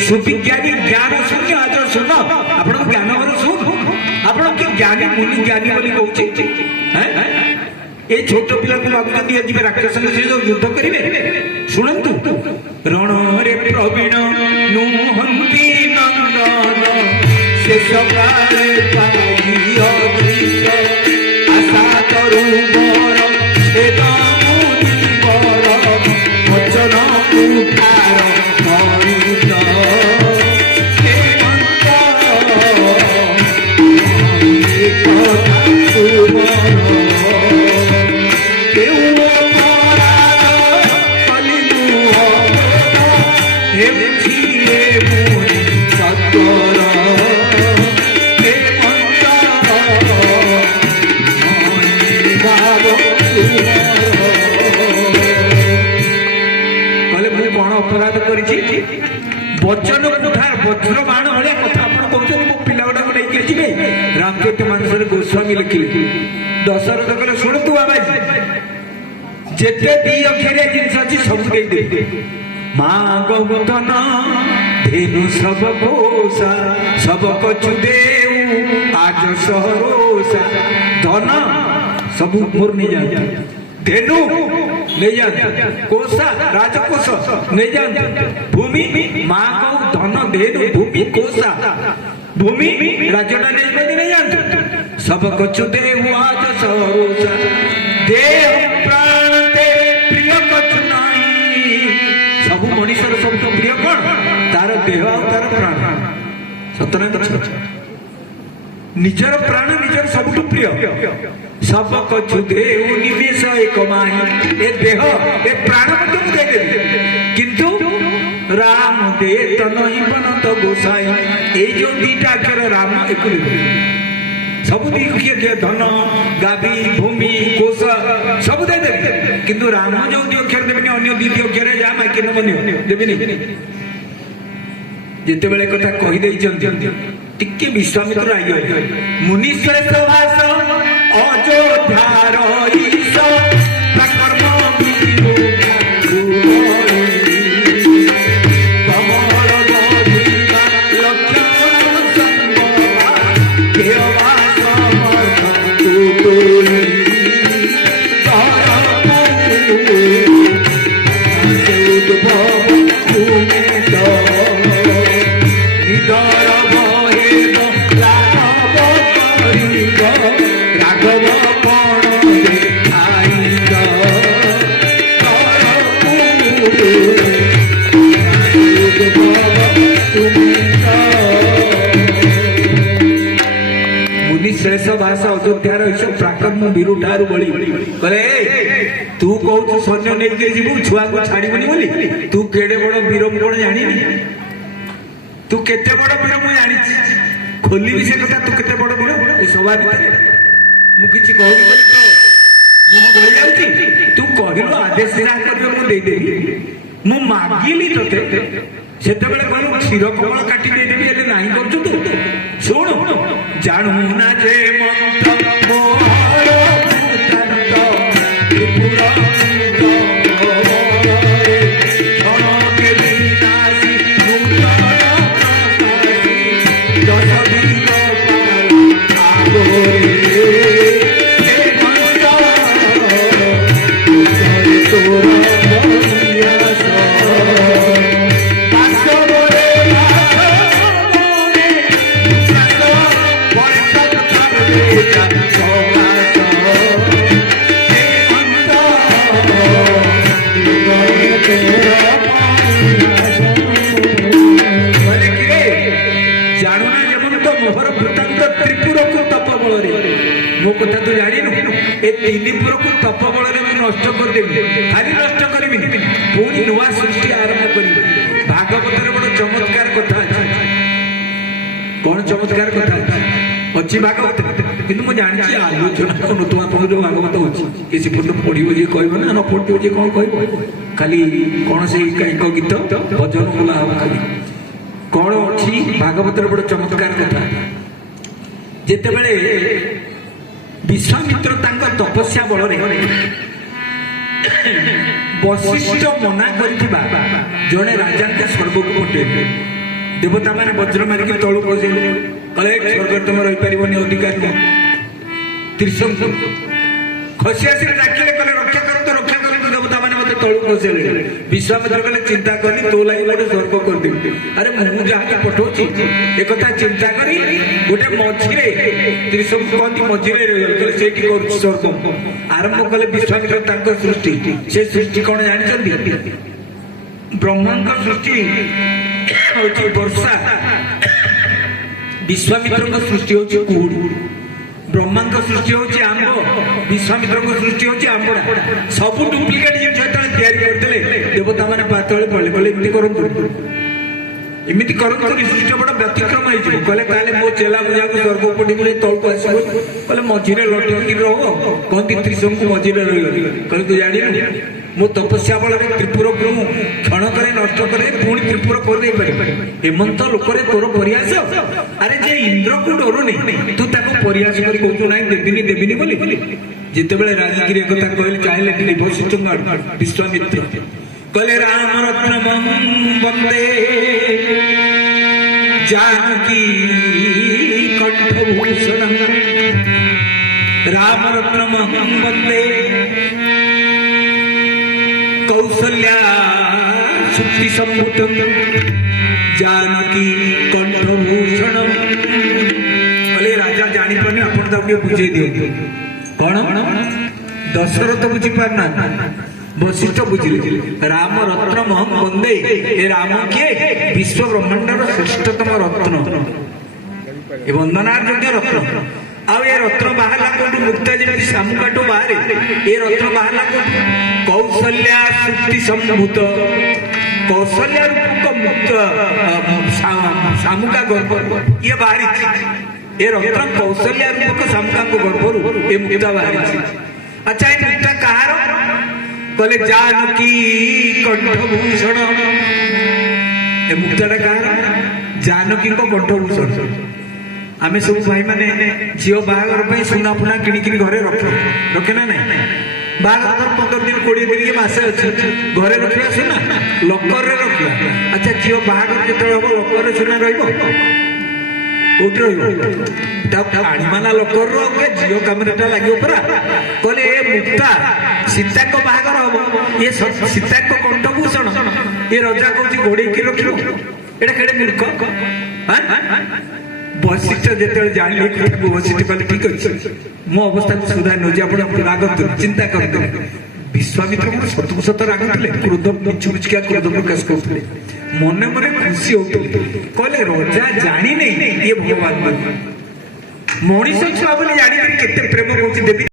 सुविज्ञानी ज्ञान शून्य आज सुन आप ज्ञान शुण आप ज्ञानी मुनि ज्ञानी बोली कहूँ ये छोट पिला को मागुଛନ୍ତି आज राक्षस युद्ध करेंगे शुणु रण रे प्रवीण नुहंती नंदन शेष काले आशा करू मोर वचन उठार वचन उठार वज्र बाण भाया कथा कहते मो पिला गुड़ा लेके रामचरित मानस गोस्वामी लिखिले दशरथ कहले शुण तू आवाज जेते दी अक्षरिया जिनस अच्छी सब दे माँ गौतन धेनु सब कोसा सब कछु देऊ आज सहरोसा धन सब मोर नहीं जाता धेनु नहीं जाता कोसा राजकोष नहीं जाता भूमि माँ को धन धेनु भूमि कोसा भूमि राज्यटा नहीं जानते सब कछु देऊ आज सहरोसा देह प्राण दे प्रिय कछु नहीं सब मनुष्य सब प्रिय कौन तार देह और तार प्राण सतना निजर प्राण निजर सब प्रिय सब कछु देऊ निवेश एक माही ए देह ए प्राण तुम दे किंतु राम दे तनहि बनत गोसाई ए जो दीटा अक्षर राम एक सब दिए धन गादी भूमि कोश सब दे दे किंतु राम जो दी अक्षर देबेनी अन्य द्वितीय अक्षर जा माइके नबनी देबेनी जेते बेले कथा कहि देई जंती टिके विश्वामित्र आई गए मुनि श्रेष्ठ भाष अयोध्यार ईश प्रकर्म कमल गधिका लक्ष्मण संभवा केवा समर्थ तुतुली उद्भव तुमे शेष भाषा अयोध्यार प्राकर्म बीरु ठारू बड़ी कहले तू कहू सैन्य नहीं जीवु छुआ को छाड़बनी बोली तू केड़े बड़ वीर कौन जानी तू केते बड़ वीर मु जानी खोली से कथा तू केते बड़ वीर सभा भितर मु किछि कहू तो मु बोली जाउची तू कहिलो आदेश सिरा कर मु दे देबी मु मागिली तते सेते बेले कहलु क्षीर कमल काटी दे देबी एले नाही करछु तू सुन जानू ना जे मंत्र मोर मो कथा तू जानी तीन पुर को तप बल ନଷ୍ଟ କରିଦେବି, ଖାଲି ନଷ୍ଟ କରିବିନି, ପୁଣି ନୂଆ ସୃଷ୍ଟି ଆରମ୍ଭ କରିବି। ଭାଗବତରେ ବଡ ଚମତ୍କାର କଥା ଅଛି। କଣ ଚମତ୍କାର କଥା ଅଛି ଭାଗବତ? କିନ୍ତୁ ମୁଁ ଜାଣିଛି ଆଲୋଚନା କରୁନଥିବ ଆପଣ ଯୋଉ ଭାଗବତ ଅଛି କିଛି ପର୍ଯ୍ୟନ୍ତ ପଢିବ ଯିଏ କହିବ ନା, ନ ପଢିବ ଯିଏ କଣ କହିବ, ଖାଲି କଣ ସେଇ ଏକ ଗୀତ ଭଜନ ବୋଲା ହବ ଖାଲି। କଣ ଅଛି ଭାଗବତରେ ବଡ ଚମତ୍କାର କଥା? ଯେତେବେଳେ ବିଶ୍ୱାମିତ୍ର ତାଙ୍କ ତପସ୍ୟା ବଳରେ ବଶିଷ୍ଠ ମନା କରିଥିବା ଜଣେ ରାଜାଙ୍କ ସ୍ୱର୍ଗକୁ ପଠେଇଲେ। ଦେବତା ମାନେ ବଜ୍ର ମାରିକି ତଳୁ ଖସିଲେ, କହିଲେ ସ୍ୱର୍ଗରେ ତମେ ରହିପାରିବନି, ଅଧିକାର ତ୍ରିଶଙ୍କୁ ଖସି ଆସିଲେ, ଡାକିଲେ, କହିଲେ ରକ୍ଷା କରନ୍ତୁ, ରକ୍ଷା କରନ୍ତୁ। ଦେବତା ମାନେ ମତେ ତଳୁ ଖସିଲେ। ବିଶ୍ୱାମିତ୍ର କହିଲେ ଚିନ୍ତା କରି ତୋ ଲାଗି ଗୋଟେ ସ୍ୱର୍ଗ କରିଦେବି। ଆରେ ମୁଁ ଯାହାକୁ ପଠଉଛି ଏକଥା ଚିନ୍ତା କରି ଗୋଟେ ମଝିରେ ତ୍ରିଶଙ୍କୁ କହନ୍ତି ମଝିରେ ରହିଗଲେ, ସେଇଠି କରୁଛି ସ୍ୱର୍ଗ। ଆରମ୍ଭ କଲେ ବିଶ୍ୱାମିତ୍ର ତାଙ୍କ ସୃଷ୍ଟି। ସେ ସୃଷ୍ଟି କଣ ଜାଣିଛନ୍ତି? ବ୍ରହ୍ମାଙ୍କ ସୃଷ୍ଟି ହଉଛି ବର୍ଷା, ବିଶ୍ୱାମିତ୍ରଙ୍କ ସୃଷ୍ଟି ହଉଛି କୁହୁଡି। ବ୍ରହ୍ମାଙ୍କ ସୃଷ୍ଟି ହଉଛି ଆମ୍ବ, ବିଶ୍ୱାମିତ୍ରଙ୍କ ସୃଷ୍ଟି ହଉଛି ଆମ୍ବଡା। ସବୁ ଡୁପ୍ଲିକେଟ ଜିନିଷ ଯେତେବେଳେ ତିଆରି କରିଦେଲେ ଦେବତା ମାନେ ପାତଳେ ପଡିଲେ, କହିଲେ ଏମିତି କରନ୍ତୁ, ଏମିତି କରନ୍ତୁ, ସୃଷ୍ଟି ବଡ ବ୍ୟତିକ୍ରମ ହେଇଯିବ। କହିଲେ ତାହେଲେ ମୋ ଚେଲା ବୁଝାକୁ ସ୍ୱର୍ଗ ପଠେଇଲେ ତଳକୁ ଆସିବ। କହିଲେ ମଝିରେ ଲଟକି ରହ, କହନ୍ତି ତ୍ରିଶଙ୍କୁ ମଝିରେ ରହିଗଲି। କହିଲେ ତୁ ଜାଣିନୁ ମୋ ତପସ୍ୟା ବଳରେ ତ୍ରିପୁରକୁ ମୁଁ କ୍ଷଣକରେ ନଷ୍ଟ କରେ, ପୁଣି ତ୍ରିପୁର କରିଦେଇ ପାରିବି। ହେମନ୍ତ ଲୋକରେ ତୋର ପରିହାସ? ଆରେ ଯେ ଇନ୍ଦ୍ରକୁ ଡରୁନି ତୁ ତାକୁ ପରିହାସ କରି କହୁଛୁ ନାହିଁ ଦେବିନି ଦେବିନି ବୋଲି। ଯେତେବେଳେ ରାଜଗିରି କଥା କହିଲେ ଚାହିଁଲେ ବଶିଷ୍ଠଙ୍କ ବିଶ୍ୱାମିତ୍ର କହିଲେ ରାମ ରତ୍ନ ବନ୍ଦେ जानकी कंठभूषण राम रत्न वंदे कौसल्या सुक्ति संभूतम जानकी कंठभूषण। बोले राजा जानी पारे आपण ताके बुझे दियो कौन? दशरथ बुझी पारना, वशिष्ठ बुझिले। राम रत्न वंदे, ए राम किए? विश्व ब्रह्मांडर श्रेष्ठतम रत्न, ए वंदनार योग्य रत्न। आउ ए रत्न बाहर कोठु? मुक्त जेमि शामुकाठु बाहर ए रत्न बाहर कोठु? कौशल्या सुक्ति संभूत, कौशल्या रूपक मुक्त शामुका गर्भ ये बाहरी। ए रत्न कौशल्या रूपक शामुका गर्भरु ए मुक्ता बाहरी। अच्छा ए मुक्ता कहार? कहले जानकी कंठभूषण। ए मुक्ताटा कहार? जानकी को कंठभूषण। आमे सब भाई माने झील बाहागर सुना फुना किणिकी घरे रखे ना नहीं? बाहागर 15 दिन 20 दिन के मासे अच्छे घरे रखा सुना लकर रे रखा। अच्छा झील बाहागर जो हम लकर सुना रोटी रहीमाना लकर झील कमेरा लगे परा। कहले ए मुक्ता सीता को बाहागर हम ये सीता को कंठभूषण ये रजा कौन घोड़े रख एटा केड़े मूर्ख। वशिष्ठ जो जाने वशिष्ठ कहले ठीक अच्छे मो अवस्था को सुधार नौजी आप रागत चिंता करते। विश्वामित्र सतु सत रागुले क्रोध मिछुमिछिका क्रोध प्रकाश करते मने मने खुशी होते। कहले रजा जानी नहीं ये भगवान मनीष छुआ बोली जानी केते प्रेम करुछि देवी।